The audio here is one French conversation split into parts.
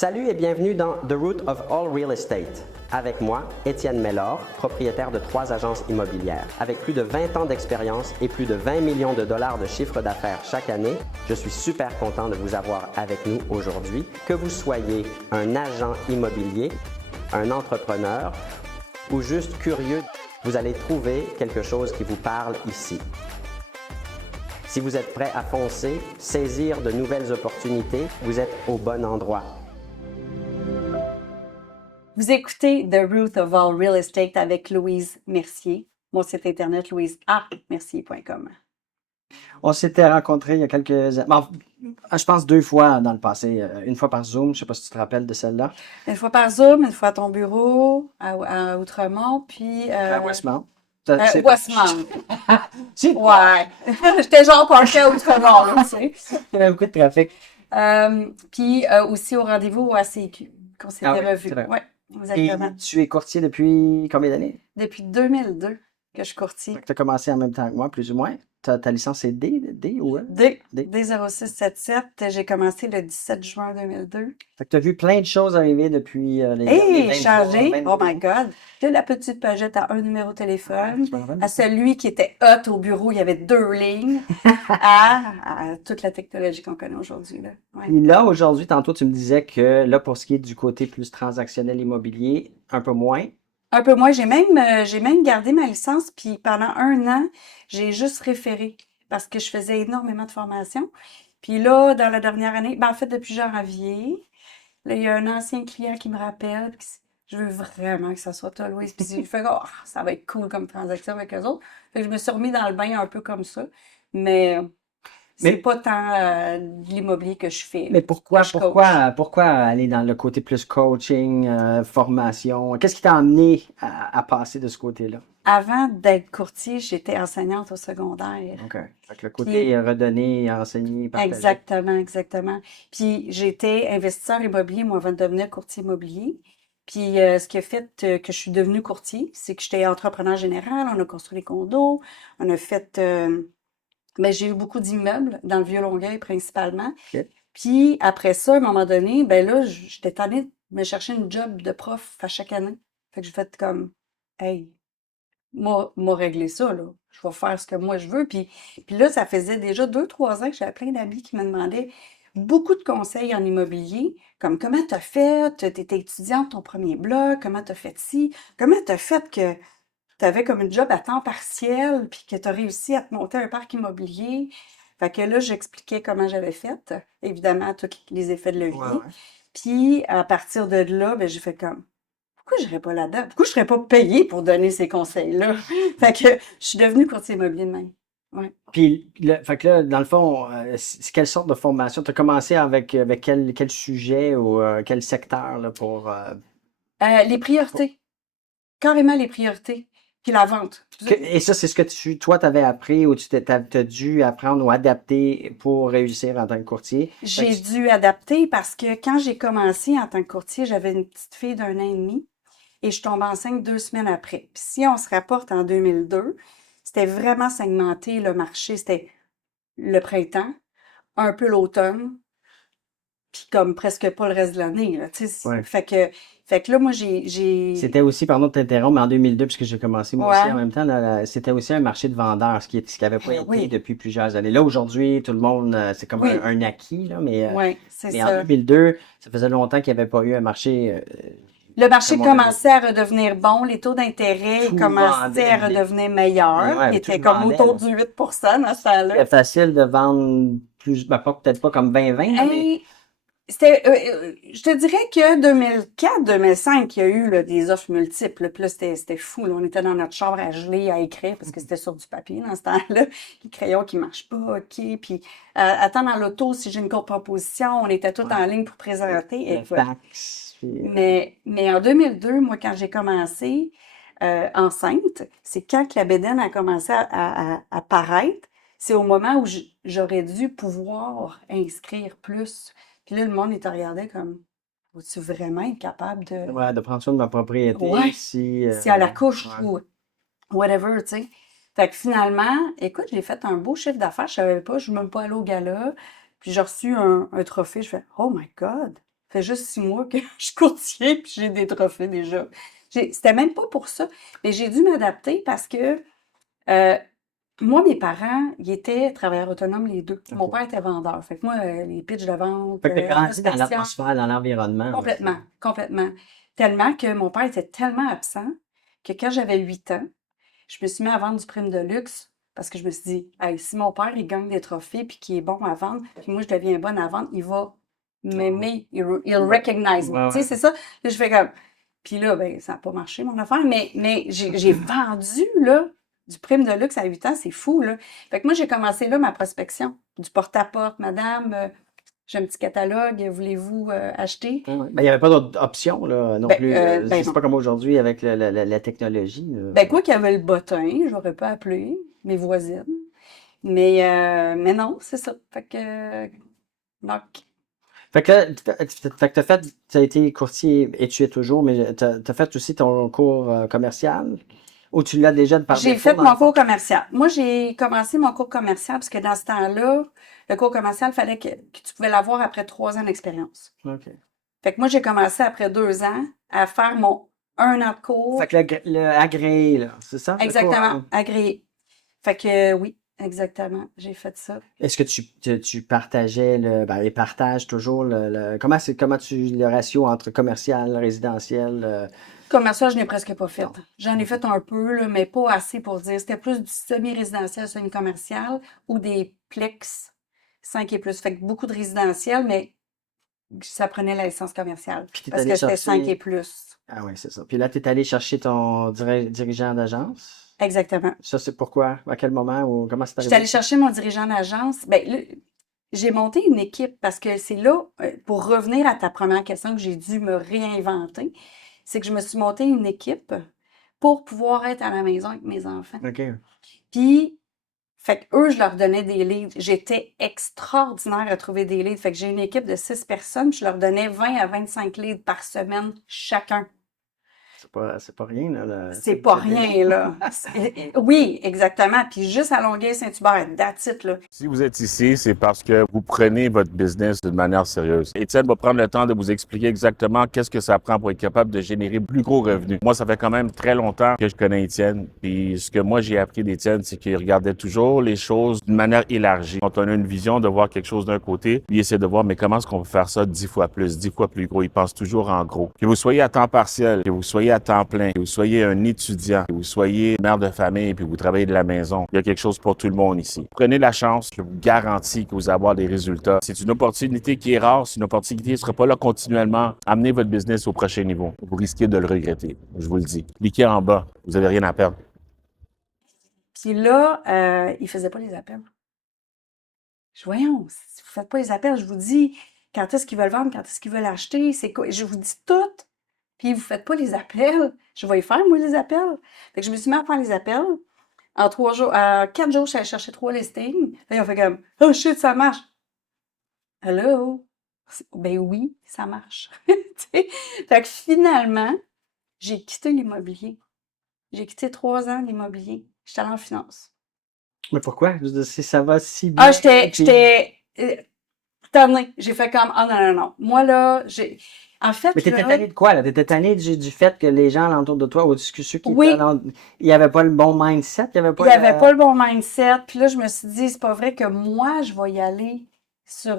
Salut et bienvenue dans The Root of All Real Estate. Avec moi, Étienne Mellor, propriétaire de 3 agences immobilières. Avec plus de 20 ans d'expérience et plus de 20 millions de dollars de chiffre d'affaires chaque année, je suis super content de vous avoir avec nous aujourd'hui. Que vous soyez un agent immobilier, un entrepreneur ou juste curieux, vous allez trouver quelque chose qui vous parle ici. Si vous êtes prêt à foncer, saisir de nouvelles opportunités, vous êtes au bon endroit. Vous écoutez The Root of All Real Estate avec Louise Mercier. Mon site internet, louisearmercier.com. On s'était rencontrés il y a quelques années. Bon, je pense 2 fois dans le passé. Une fois par Zoom, je ne sais pas si tu te rappelles de celle-là. Une fois par Zoom, une fois à ton bureau, à Outremont, puis... À Westmount. Westmount. Si. Ouais. J'étais genre parquée à Outremont, là, tu sais. Il y avait beaucoup de trafic. Puis aussi au rendez-vous au ACQ, qu'on s'était revus. Oui, exactement. Et tu es courtier depuis combien d'années? Depuis 2002 que je suis courtier. Tu as commencé en même temps que moi, plus ou moins. Ta licence est D ou E? D 0677. J'ai commencé le 17 juin 2002. Fait que tu as vu plein de choses arriver depuis les Hey, 23, changé! 22. Oh my God! De la petite pagette à un numéro de téléphone, Je me rappelle. à celui qui était hot au bureau, il y avait 2 lignes, à toute la technologie qu'on connaît aujourd'hui, là. Ouais. Puis là, aujourd'hui, tantôt, tu me disais que là, pour ce qui est du côté plus transactionnel immobilier, un peu moins. Un peu moins. J'ai même gardé ma licence, puis pendant 1 an, j'ai juste référé parce que je faisais énormément de formations. Puis là, dans la dernière année, en fait, depuis janvier, là, il y a un ancien client qui me rappelle, puis je veux vraiment que ça soit toi, Louise. Puis je fais, oh, ça va être cool comme transaction avec eux autres. Fait que je me suis remis dans le bain un peu comme ça. Mais c'est pas tant de l'immobilier que je fais. Mais pourquoi coach. aller dans le côté plus coaching, formation? Qu'est-ce qui t'a amené à passer de ce côté-là? Avant d'être courtier, j'étais enseignante au secondaire. OK. Fait que le côté redonner, enseigner, partager. Exactement. Puis j'étais investisseur immobilier, moi, avant de devenir courtier immobilier. Puis ce qui a fait que je suis devenue courtier, c'est que j'étais entrepreneur général, on a construit les condos, on a fait... j'ai eu beaucoup d'immeubles dans le Vieux-Longueuil principalement. OK. Puis après ça, à un moment donné, là, j'étais tannée de me chercher une job de prof à chaque année. Fait que j'ai fait comme, hey, moi régler ça, là. Je vais faire ce que moi je veux. Puis là, ça faisait déjà 2-3 ans que j'avais plein d'amis qui me demandaient beaucoup de conseils en immobilier, comme comment t'as fait, t'étais étudiante ton premier bloc, comment t'as fait ci, comment t'as fait que t'avais comme une job à temps partiel, puis que t'as réussi à te monter un parc immobilier. Fait que là, j'expliquais comment j'avais fait, évidemment, tous les effets de levier. Ouais. Puis à partir de là, j'ai fait comme, pourquoi je serais pas là-dedans? Pourquoi je serais pas payée pour donner ces conseils-là? Fait que je suis devenue courtier immobilier de même. Ouais. Puis, fait que là, dans le fond, c'est quelle sorte de formation? Tu as commencé avec quel sujet ou quel secteur là, pour... Les priorités. Carrément les priorités. Puis la vente. Et ça, c'est ce que toi, t'avais appris ou t'as dû apprendre ou adapter pour réussir en tant que courtier? J'ai dû adapter parce que quand j'ai commencé en tant que courtier, j'avais une petite fille d'1 an et demi et je tombe enceinte 2 semaines après. Puis si on se rapporte en 2002, c'était vraiment segmenté le marché. C'était le printemps, un peu l'automne, puis comme presque pas le reste de l'année, là, tu sais. Ouais. Fait que là, moi, j'ai... C'était aussi, pardon de t'interrompre, mais en 2002, puisque j'ai commencé moi aussi Ouais. en même temps, là, c'était aussi un marché de vendeurs, ce qui n'avait pas été oui. depuis plusieurs années. Là, aujourd'hui, tout le monde, c'est comme Oui. un acquis, là, mais c'est mais ça. en 2002, ça faisait longtemps qu'il n'y avait pas eu un marché. Le marché comme on commençait à redevenir bon, les taux d'intérêt Tout commençaient à vendait. redevenir meilleurs. Ouais, Ils tout étaient comme vendait, autour là. du 8 dans ce temps-là. C'était facile de vendre plus, peut-être pas comme 2020, là, mais Hey, c'était, je te dirais que 2004, 2005, il y a eu là, des offres multiples. Puis là, c'était fou. Là. On était dans notre chambre à geler, à écrire, parce que c'était sur du papier dans ce temps-là. Les crayons qui marchent pas, OK. Puis attendre dans l'auto, si j'ai une contre-proposition, on était tous en ligne pour présenter. le Écoute. fax. Puis, Mais en 2002, moi, quand j'ai commencé enceinte, c'est quand que la bédaine a commencé à paraître. C'est au moment où j'aurais dû pouvoir inscrire plus. Puis là, le monde était regardé comme, vas-tu vraiment être capable de... ouais, de prendre soin de ma propriété. Ouais. Si à la couche ouais. ou whatever, tu sais. Fait que finalement, écoute, j'ai fait un beau chiffre d'affaires. Je savais pas, je suis même pas allée au gala. Puis j'ai reçu un trophée. Je fais, oh my God! fait juste 6 mois que je suis courtier puis j'ai des trophées déjà. C'était même pas pour ça, mais j'ai dû m'adapter parce que moi, mes parents, ils étaient travailleurs autonomes les deux. Mon OK. père était vendeur. Fait que moi, les pitchs de vente, Fait que tu grandi dans prospection, l'atmosphère, dans l'environnement aussi. complètement, complètement. Tellement que mon père était tellement absent que quand j'avais 8 ans, je me suis mis à vendre du prime de luxe parce que je me suis dit, hey, si mon père, il gagne des trophées puis qu'il est bon à vendre, puis moi, je deviens bonne à vendre, il va m'aimer, il recognize me. Ouais, Tu sais, ouais. c'est ça. Là, je fais comme. Puis là, ben, ça n'a pas marché, mon affaire, mais j'ai vendu, là, du prime de luxe à 8 ans, c'est fou, là. Fait que moi, j'ai commencé là ma prospection, du porte-à-porte. Madame, j'ai un petit catalogue, voulez-vous acheter? Ouais. Ben, il n'y avait pas d'autres options là, non Ben, plus. ben C'est non. pas comme aujourd'hui avec la technologie. Ben, quoi qu'il y avait le bottin, je l'aurais pas appelé, mes voisines. Mais non, c'est ça. Fait que, donc, Fait que là, fait que t'as été courtier et tu es toujours, mais t'as fait aussi ton cours commercial ou tu l'as déjà de par j'ai défaut fait dans le mon fond? cours commercial. Moi, j'ai commencé mon cours commercial parce que dans ce temps-là, le cours commercial, il fallait que tu pouvais l'avoir après 3 ans d'expérience. OK. Fait que moi, j'ai commencé après 2 ans à faire mon 1 an de cours. Fait que le agréé, là, c'est ça? Le cours, Exactement, hein? agréé. Fait que oui, exactement, j'ai fait ça. Est-ce que tu partageais ils partagent toujours comment le ratio entre commercial, résidentiel, Commercial, je n'ai presque pas fait. non. J'en ai fait un peu, là, mais pas assez pour dire. C'était plus du semi-résidentiel, semi-commercial ou des plex 5 et plus. Fait que beaucoup de résidentiel, mais ça prenait la licence commerciale Puis t'es parce allé que c'était 5 et chercher. plus. Ah oui, c'est ça. Puis là, tu es allé chercher ton dirigeant d'agence. Exactement. Ça, c'est pourquoi? À quel moment ou comment c'est J'étais arrivé allée ça? chercher mon dirigeant d'agence. Ben, là, j'ai monté une équipe parce que c'est là, pour revenir à ta première question que j'ai dû me réinventer, c'est que je me suis monté une équipe pour pouvoir être à la maison avec mes enfants. OK. Puis, fait que eux, je leur donnais des leads. J'étais extraordinaire à trouver des leads. Fait que j'ai une équipe de 6 personnes, puis je leur donnais 20 à 25 leads par semaine chacun. C'est pas rien, là. C'est pas rien, là. Oui, exactement. Puis juste à Longueuil-Saint-Hubert, that's it, là. Si vous êtes ici, c'est parce que vous prenez votre business d'une manière sérieuse. Étienne va prendre le temps de vous expliquer exactement qu'est-ce que ça prend pour être capable de générer plus gros revenus. Moi, ça fait quand même très longtemps que je connais Étienne. Puis ce que moi, j'ai appris d'Étienne, c'est qu'il regardait toujours les choses d'une manière élargie. Quand on a une vision de voir quelque chose d'un côté, lui essaie de voir, mais comment est-ce qu'on peut faire ça 10 fois plus, 10 fois plus gros. Il pense toujours en gros. Que vous soyez à temps partiel, que vous soyez à temps plein, que vous soyez un étudiant, que vous soyez mère de famille, puis vous travaillez de la maison, il y a quelque chose pour tout le monde ici. Prenez la chance, je vous garantis que vous allez avoir des résultats. C'est une opportunité qui est rare, c'est une opportunité qui ne sera pas là continuellement. Amenez votre business au prochain niveau. Vous risquez de le regretter, je vous le dis. Cliquez en bas, vous n'avez rien à perdre. Puis là, ils faisaient pas les appels. Voyons, si vous faites pas les appels, je vous dis quand est-ce qu'ils veulent vendre, quand est-ce qu'ils veulent acheter, c'est quoi. Je vous dis tout. Puis vous faites pas les appels. Je vais y faire, moi, les appels. Fait que je me suis mis à faire les appels. En 3 jours, 4 jours, je suis allée chercher 3 listings. Là, ils ont fait comme, oh shit, ça marche. Hello? Ben oui, ça marche. Tu sais? Fait que finalement, j'ai quitté l'immobilier. J'ai quitté 3 ans l'immobilier. J'étais allée en finance. Mais pourquoi? Je veux dire, si ça va si bien. Ah, puis- j'étais tannée. J'ai fait comme, ah non, non, non. Moi, là, en fait, Mais t'étais là, tanné de quoi, là? T'étais tanné du fait que les gens alentour de toi, ou ceux qui Oui. étaient il n'y avait pas le bon mindset, il n'y avait il pas n'y avait pas le bon mindset. Puis là, je me suis dit, c'est pas vrai que moi, je vais y aller sur...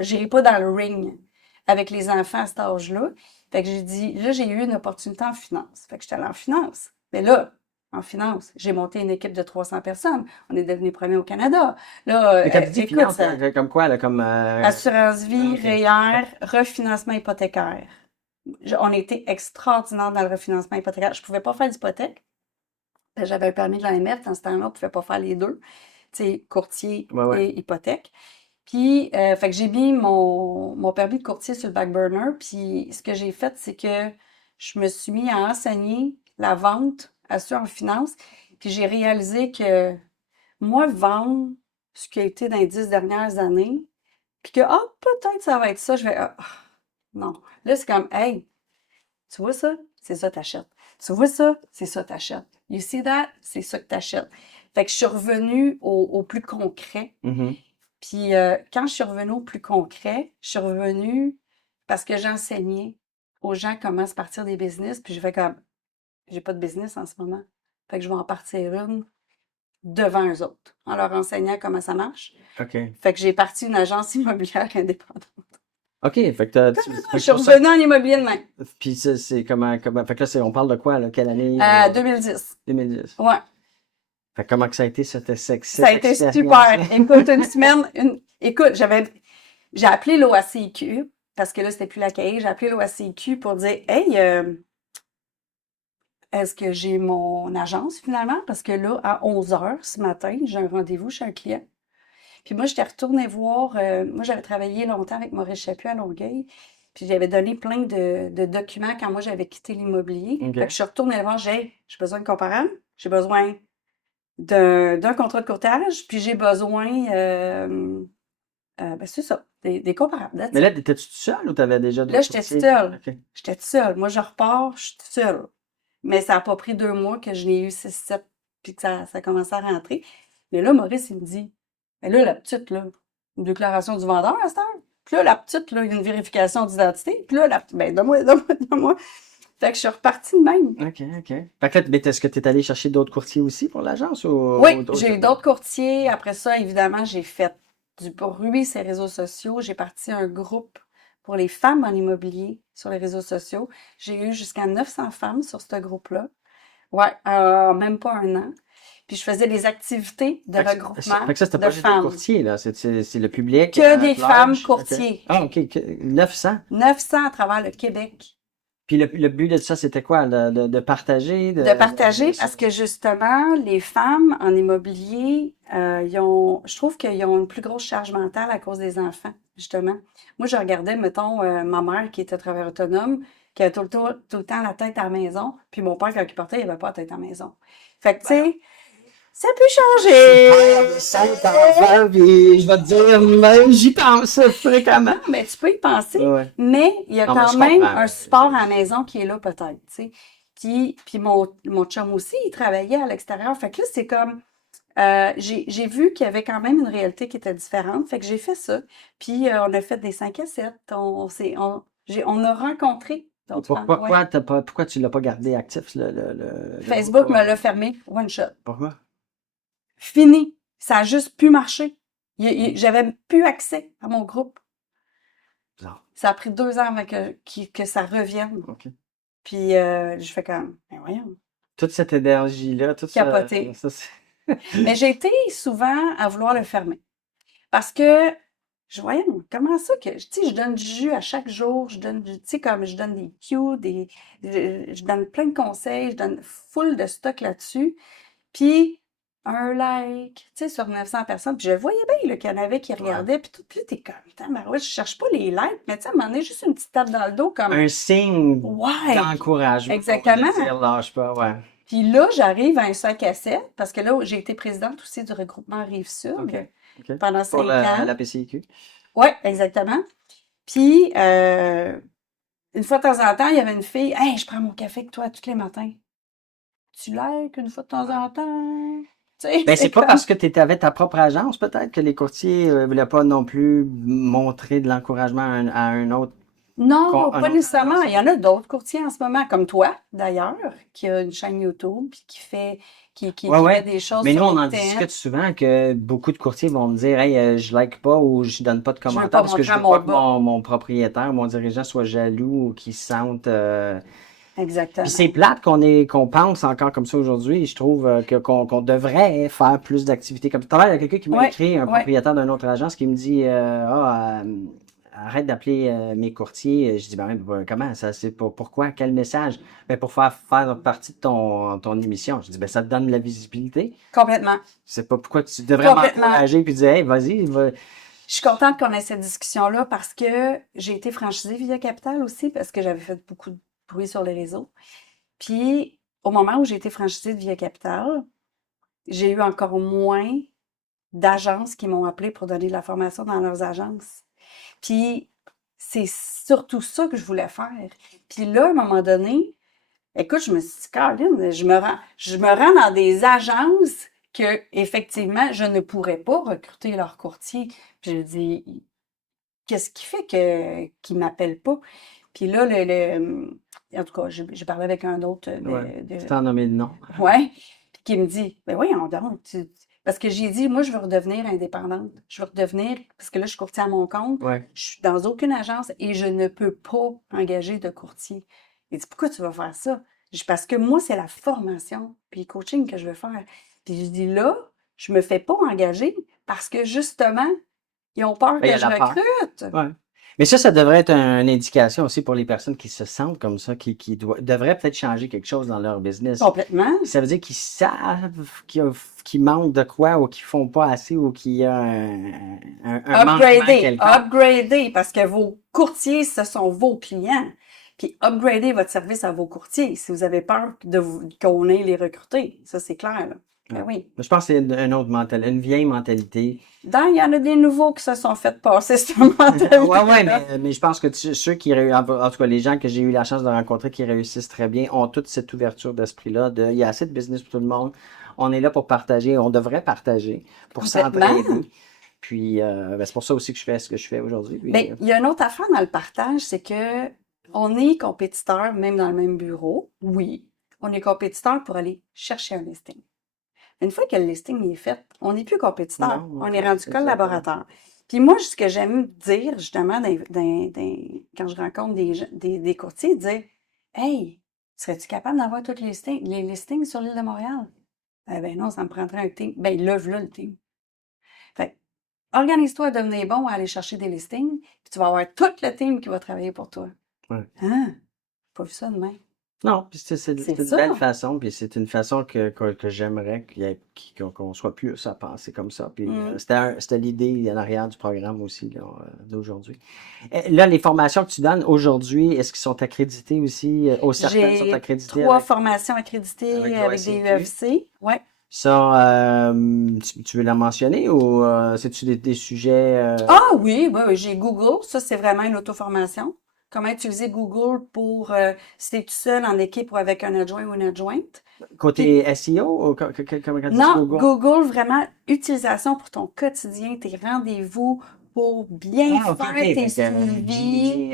j'irai pas dans le ring avec les enfants à cet âge-là. Fait que j'ai dit, là, j'ai eu une opportunité en finance. Fait que j'étais allée en finance. Mais là, en finance, j'ai monté une équipe de 300 personnes. On est devenu premier au Canada. Là, Mais quand tu dis écoute, finance, comme quoi, là, comme... assurance vie, ok. REER, refinancement hypothécaire. On était extraordinaire dans le refinancement hypothécaire. Je pouvais pas faire d'hypothèque. J'avais un permis de l'AMF. Dans ce temps-là, on pouvait pas faire les deux. Tu sais, courtier Ouais. et hypothèque. Puis, fait que j'ai mis mon permis de courtier sur le back burner. Puis, ce que j'ai fait, c'est que je me suis mis à enseigner la vente à ceux en finance. Puis, j'ai réalisé que moi, vendre ce qui a été dans les 10 dernières années, puis que, peut-être ça va être ça, je vais, non. Là, c'est comme, hey, tu vois ça? C'est ça, t'achètes. Tu vois ça? C'est ça, t'achètes. You see that? C'est ça que t'achètes. Fait que je suis revenue au plus concret. Mhm. Puis quand je suis revenue au plus concret, je suis revenue parce que j'enseignais aux gens comment se partir des business, puis je fais comme, j'ai pas de business en ce moment. Fait que je vais en partir une devant eux autres, en leur enseignant comment ça marche. OK. Fait que j'ai parti une agence immobilière indépendante. OK, fait que t'as... Je suis revenue en immobilier de même. Puis c'est comment... Fait que là, on parle de quoi, là? Quelle année? 2010. 2010. Ouais. Fait que comment que ça a été, cette Ça a été super. Écoute, une semaine, écoute, j'ai appelé l'OACIQ, parce que là, c'était plus la CAI, j'ai appelé l'OACIQ pour dire, hey, est-ce que j'ai mon agence finalement? Parce que là, à 11h ce matin, j'ai un rendez-vous chez un client. Puis moi, j'étais retournée voir, moi, j'avais travaillé longtemps avec Maurice Chaput à Longueuil, puis j'avais donné plein de documents quand moi, j'avais quitté l'immobilier. OK. Fait que je suis retournée voir, j'ai besoin de comparable, j'ai besoin d'un contrat de courtage, puis j'ai besoin, ben c'est ça, des comparables. That's Mais là, it. t'étais-tu toute seule ou t'avais déjà Là, d'autres j'étais toute courtiers? seule. OK. J'étais toute seule. Moi, je repars, je suis toute seule. Mais ça n'a pas pris 2 mois que je n'ai eu 6, 7, puis que ça a commencé à rentrer. Mais là, Maurice, il me dit, mais là, la petite, là, une déclaration du vendeur à cette heure. Puis là, la petite, là, une vérification d'identité. Puis là, ben, donne-moi. Fait que je suis repartie de même. OK, OK. Fait que là, mais est-ce que tu es allé chercher d'autres courtiers aussi pour l'agence ou Oui, d'autres- j'ai eu d'autres courtiers. Après ça, évidemment, j'ai fait du bruit sur les réseaux sociaux. J'ai parti un groupe pour les femmes en immobilier sur les réseaux sociaux. J'ai eu jusqu'à 900 femmes sur ce groupe-là. Ouais, même pas un an. Puis je faisais des activités de Fait que regroupement fait que ça, c'était de pas juste des femmes. courtiers, là. C'est le public. Que des at femmes large. courtiers. OK. Ah, OK. 900. 900 à travers le Québec. Puis le but de ça, c'était quoi? De partager? De partager parce que justement, les femmes en immobilier, je trouve qu'ils ont une plus grosse charge mentale à cause des enfants, justement. Moi, je regardais, mettons, ma mère qui était travailleur autonome, qui avait tout le temps la tête à la maison, puis mon père, quand il partait, il avait pas la tête à la maison. Fait que, tu sais, ça peut changer. 5 enfants, puis je vais te dire, même j'y pense fréquemment. Mais tu peux y penser. Ouais. Mais il y a Non, mais quand je même comprends. un support à la maison qui est là peut-être, tu sais. Puis mon chum aussi, il travaillait à l'extérieur. Fait que là, c'est comme, j'ai vu qu'il y avait quand même une réalité qui était différente. Fait que j'ai fait ça. Puis on a fait des 5 à 7. On a rencontré d'autres femmes. Ouais. Pourquoi tu l'as pas gardé actif, le Facebook groupe? me l'a fermé, one shot. Pourquoi? Fini. Ça a juste pu marcher. J'avais plus accès à mon groupe. Bizarre. Ça a pris 2 ans avant que ça revienne. OK. Puis je fais comme, ben voyons. Toute cette énergie-là, tout ça. Capoté. C'est- Mais j'ai été souvent à vouloir le fermer. Parce que, voyons, comment ça que, tu sais, je donne du jus à chaque jour, tu sais, comme je donne des cues, je donne plein de conseils, je donne full de stock là-dessus. Puis, un like, tu sais, sur 900 personnes. Puis je voyais bien là, qu'il y en avait qui regardaient. Puis tout, puis là, t'es comme, tabarouette, je cherche pas les likes, mais tu sais, à un moment donné, juste une petite tape dans le dos, comme, Un signe ouais. d'encouragement. Exactement. De dire, lâche pas, ouais. Puis là, j'arrive à un 5 à 7, parce que là, j'ai été présidente aussi du regroupement Rive-Sud OK. pendant 5 Pour ans. la PCIQ. Oui, exactement. Puis, une fois de temps en temps, il y avait une fille, « Hey, je prends mon café avec toi tous les matins. » Tu likes une fois de temps en temps? Tu sais, Ben, c'est pas comme- parce que tu avais ta propre agence, peut-être, que les courtiers voulaient pas non plus montrer de l'encouragement à un autre. Non, un pas autre nécessairement. agence. Il y en a d'autres courtiers en ce moment, comme toi, d'ailleurs, qui a une chaîne YouTube, puis qui fait des choses Mais nous, sur on en LinkedIn. discute souvent que beaucoup de courtiers vont me dire, hey, je like pas ou je donne pas de veux commentaires pas parce que je montrer veux mon pas que bas. mon propriétaire, mon dirigeant soit jaloux ou qu'il se sente. Exactement. Puis c'est plate qu'on pense encore comme ça aujourd'hui. Je trouve qu'on devrait faire plus d'activités comme ça. Tout à l'heure, il y a quelqu'un qui m'a Ouais, écrit, un ouais. propriétaire d'une autre agence, qui me dit arrête d'appeler mes courtiers. Je dis ben, comment ça, c'est pourquoi, quel message? Ben, pour faire partie de ton émission. Je dis ben ça te donne de la visibilité. Complètement. C'est pas pourquoi tu devrais Complètement. m'encourager puis dire hey, vas-y, va. Je suis contente qu'on ait cette discussion-là parce que j'ai été franchisée Via Capital aussi parce que j'avais fait beaucoup de bruit sur les réseaux. Puis, au moment où j'ai été franchisée de Via Capital, j'ai eu encore moins d'agences qui m'ont appelé pour donner de la formation dans leurs agences. Puis, c'est surtout ça que je voulais faire. Puis là, à un moment donné, écoute, je me suis dit, Caroline, je me rends dans des agences que, effectivement, je ne pourrais pas recruter leurs courtiers. Puis je dis, qu'est-ce qui fait qu'il m'appelle pas? Puis là, en tout cas, j'ai parlé avec un autre Ouais. Tu t'en nommé le nom. ouais, puis qui me dit, ben oui, parce que j'ai dit, moi, je veux redevenir indépendante. Je veux redevenir, parce que là, je suis courtier à mon compte. Ouais. Je suis dans aucune agence et je ne peux pas engager de courtier. Il dit, pourquoi tu vas faire ça? Je dis, parce que moi, c'est la formation puis le coaching que je veux faire. Puis je dis, là, je me fais pas engager parce que justement, ils ont peur Ben, il y que a je la peur. recrute. Ouais. Mais ça devrait être une indication aussi pour les personnes qui se sentent comme ça, qui devraient peut-être changer quelque chose dans leur business. Complètement. Ça veut dire qu'ils savent qu'ils manquent de quoi ou qu'ils font pas assez ou qu'il y a un manquement quelconque. Upgrader, parce que vos courtiers, ce sont vos clients. Puis upgrader votre service à vos courtiers si vous avez peur qu'on ait les recruter. Ça, c'est clair, là. Ben oui. Je pense que c'est une autre mentalité, une vieille mentalité. Il y en a des nouveaux qui se sont fait passer cette mentalité. Ouais, mais je pense que ceux qui en tout cas, les gens que j'ai eu la chance de rencontrer qui réussissent très bien ont toute cette ouverture d'esprit-là. Il y a assez de business pour tout le monde. On est là pour partager. On devrait partager pour s'entraider. Puis, c'est pour ça aussi que je fais ce que je fais aujourd'hui. Bien, il y a une autre affaire dans le partage, c'est que on est compétiteurs, même dans le même bureau. Oui, on est compétiteurs pour aller chercher un listing. Une fois que le listing est fait, on n'est plus compétiteur, on est rendu collaborateur. Puis moi, ce que j'aime dire, justement, quand je rencontre des courtiers, dire « Hey, serais-tu capable d'avoir tous les listings sur l'île de Montréal? » Eh ben non, ça me prendrait un team. Ben, lève-là le team. Fait organise-toi à devenir bon à aller chercher des listings, puis tu vas avoir tout le team qui va travailler pour toi. Ouais. Hein? Pas vu ça demain. Non, puis c'est une belle façon, puis c'est une façon que j'aimerais qu'on soit plus à penser comme ça. Puis c'était l'idée en arrière du programme aussi là, d'aujourd'hui. Là, les formations que tu donnes aujourd'hui, est-ce qu'ils sont accréditées aussi? Certaines sont accréditées? J'ai 3 formations accréditées avec des UFC. Ouais. Ça, tu veux la mentionner ou c'est-tu des sujets? Ah oui, j'ai Google. Ça, c'est vraiment une auto-formation. Comment utiliser Google pour, si tu es tout seul en équipe ou avec un adjoint ou une adjointe. Côté SEO ou comment non, Google, vraiment, utilisation pour ton quotidien, tes rendez-vous, pour bien faire tes suivis.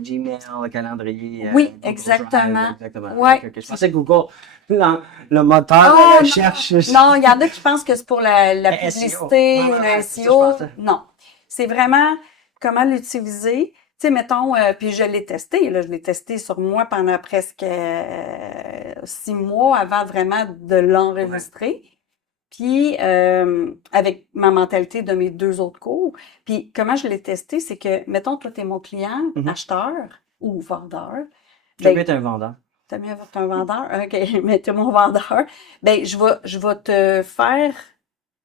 Gmail, le calendrier. Oui, exactement. Ouais. Je pensais que Google, le moteur de recherche. Non, il y en a qui pensent que c'est pour la publicité ou le SEO. Non. C'est vraiment comment l'utiliser. Tu sais, mettons, puis je l'ai testé sur moi pendant presque 6 mois avant vraiment de l'enregistrer. Puis, avec ma mentalité de mes 2 autres cours. Puis, comment je l'ai testé, c'est que, mettons, toi, t'es mon client, acheteur ou vendeur. J'aime mieux être un vendeur. T'aimes mieux être un vendeur? OK, mais t'es mon vendeur. Ben, je vais te faire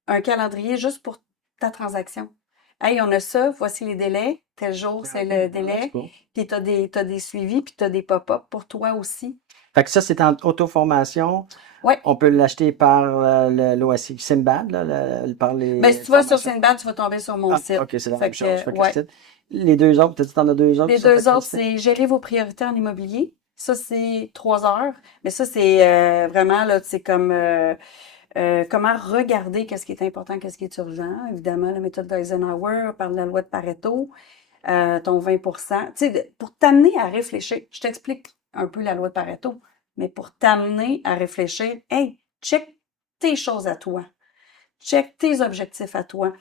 un calendrier juste pour ta transaction. Hey, on a ça, voici les délais. Tel jour, c'est le délai. Cool. Puis t'as des suivis, puis t'as des pop-up pour toi aussi. Fait que ça, c'est en auto-formation. Ouais. On peut l'acheter par l'OASI Sinbad, par les. Ben, si tu vas sur Sinbad, tu vas tomber sur mon site. OK, c'est la même chose. Les 2 autres, peut-être t'en as 2 autres. Les 2 autres, c'est gérer vos priorités en immobilier. Ça, c'est 3 heures. Mais ça, c'est vraiment, là, c'est comme comment regarder qu'est-ce qui est important, qu'est-ce qui est urgent. Évidemment, la méthode d'Eisenhower, on parle de la loi de Pareto, ton 20%. Tu sais, pour t'amener à réfléchir, je t'explique un peu la loi de Pareto, mais pour t'amener à réfléchir, hey, check tes choses à toi. Check tes objectifs à toi.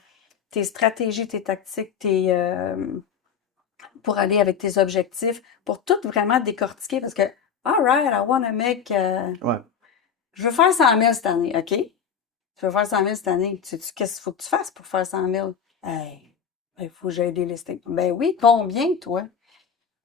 Tes stratégies, tes tactiques, pour aller avec tes objectifs, pour tout vraiment décortiquer, parce que, all right, I want to make... Je veux faire 100 000 cette année, OK? Tu veux faire 100 000 cette année. Qu'est-ce qu'il faut que tu fasses pour faire 100 000? Hey, il faut que j'aille des listings. Ben oui, combien, toi?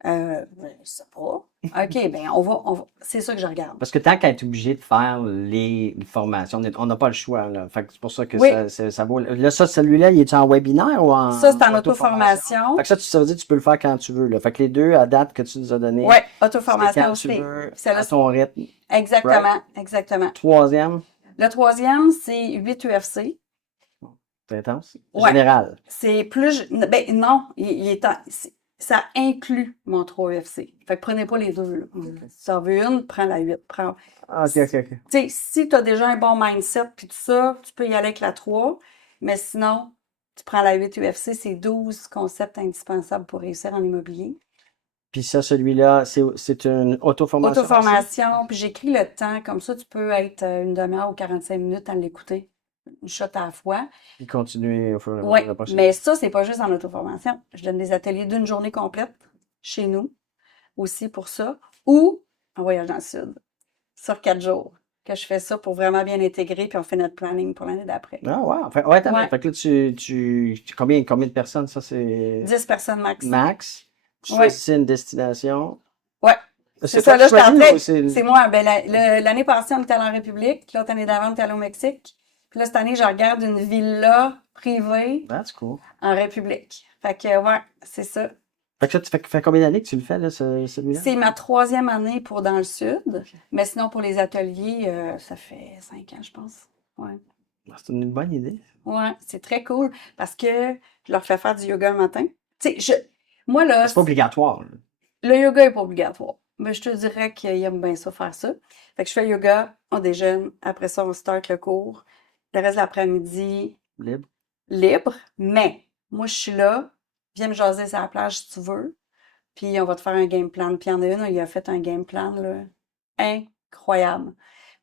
Je sais pas. OK, ben on va, c'est ça que je regarde. Parce que tant qu'à être obligé de faire les formations, on n'a pas le choix, là. Fait que c'est pour ça que ça vaut. Là, celui-là, il est en webinaire ou en. Ça, c'est en auto-formation. Fait que ça veut dire que tu peux le faire quand tu veux, là. Fait que les 2 à date que tu nous as donné. Oui, auto-formation aussi. Tu veux, à ton rythme. Exactement, right? Exactement. 3e. Le 3e, c'est 8 UFC. C'est intense. Général. C'est plus. Ben non, ça inclut mon 3 UFC. Fait que prenez pas les 2. Là. Si tu en veux une, prends la 8. OK. Tu sais, si tu as déjà un bon mindset puis tout ça, tu peux y aller avec la 3. Mais sinon, Tu prends la 8 UFC, c'est 12 concepts indispensables pour réussir en immobilier. Puis ça, celui-là, c'est une auto-formation. Auto-formation, puis j'écris le temps, comme ça tu peux être une demi-heure ou 45 minutes à l'écouter, une shot à la fois. Puis continuer au fur et à Oui, mesure de la prochaine. mais ça, c'est pas juste en auto-formation. Je donne des ateliers d'une journée complète chez nous, aussi pour ça, ou en voyage dans le sud, sur 4 jours, que je fais ça pour vraiment bien intégrer, puis on fait notre planning pour l'année d'après. Ah, wow. Fait, ouais, attends, Ouais. fait que là, combien de personnes, ça, c'est 10 personnes max. max? Tu Ouais. choisis une destination. Ouais. C'est ça, toi là, qui je suis en choisis train- ou c'est... C'est moi. Ben, l'année passée, on était allé en République. L'autre année d'avant, on était allé au Mexique. Puis là, cette année, je regarde une villa privée That's cool. en République. Fait que, ouais, c'est ça. Fait que ça, tu fais combien d'années que tu le fais, là, celui-là? C'est ma 3e année pour dans le sud. Mais sinon, pour les ateliers, ça fait 5 ans, je pense. Ouais. C'est une bonne idée. Ouais, c'est très cool parce que je leur fais faire du yoga le matin. Tu sais, moi, là, C'est pas obligatoire, là. le yoga est pas obligatoire. Mais je te dirais qu'ils aiment bien ça, faire ça. Fait que je fais le yoga, on déjeune, après ça, on start le cours. Le reste de l'après-midi, Libre. libre. Mais, moi, je suis là, viens me jaser sur la plage si tu veux. Puis, on va te faire un game plan. Puis, il y en a une, il a fait un game plan, là, incroyable.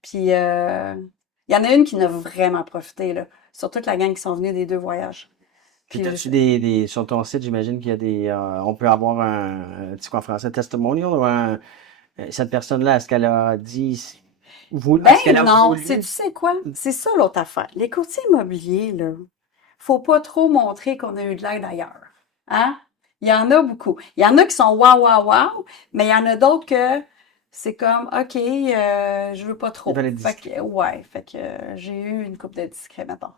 Puis, il y en a une qui en a vraiment profité, là. Sur toute la gang qui sont venus des 2 voyages. Puis Puis, t'as-tu sur ton site, j'imagine qu'il y a on peut avoir c'est quoi en français, testimonial ou cette personne-là, est-ce qu'elle a dit, est-ce qu'elle a non, voulu? tu sais quoi? C'est ça l'autre affaire. Les courtiers immobiliers, là, faut pas trop montrer qu'on a eu de l'aide ailleurs. Hein? Il y en a beaucoup. Il y en a qui sont waouh, waouh, waouh, mais il y en a d'autres que c'est comme, OK, je veux pas trop. Ils veulent être Fait que, ouais, fait que j'ai eu une coupe de discrets, mettons.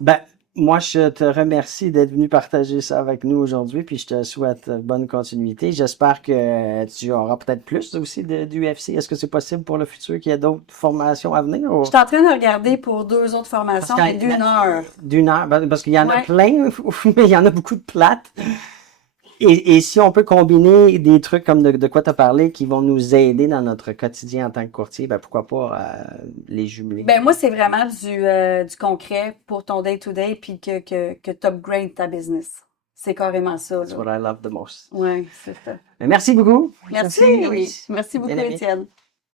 Ben, moi, je te remercie d'être venu partager ça avec nous aujourd'hui, puis je te souhaite bonne continuité. J'espère que tu auras peut-être plus aussi d'UFC. Est-ce que c'est possible pour le futur qu'il y ait d'autres formations à venir? Je suis en train de regarder pour 2 autres formations, Parce mais d'une heure. D'une heure, parce qu'il y en a Ouais. plein, mais il y en a beaucoup de plates. Et si on peut combiner des trucs comme de quoi tu as parlé qui vont nous aider dans notre quotidien en tant que courtier, ben pourquoi pas les jumeler? Ben moi, c'est vraiment du concret pour ton day-to-day puis que tu upgrades ta business. C'est carrément ça, That's là. what I love the most. Ouais, c'est ça. Mais merci beaucoup. Merci, Merci, oui. Merci beaucoup, Bien aimé. Étienne.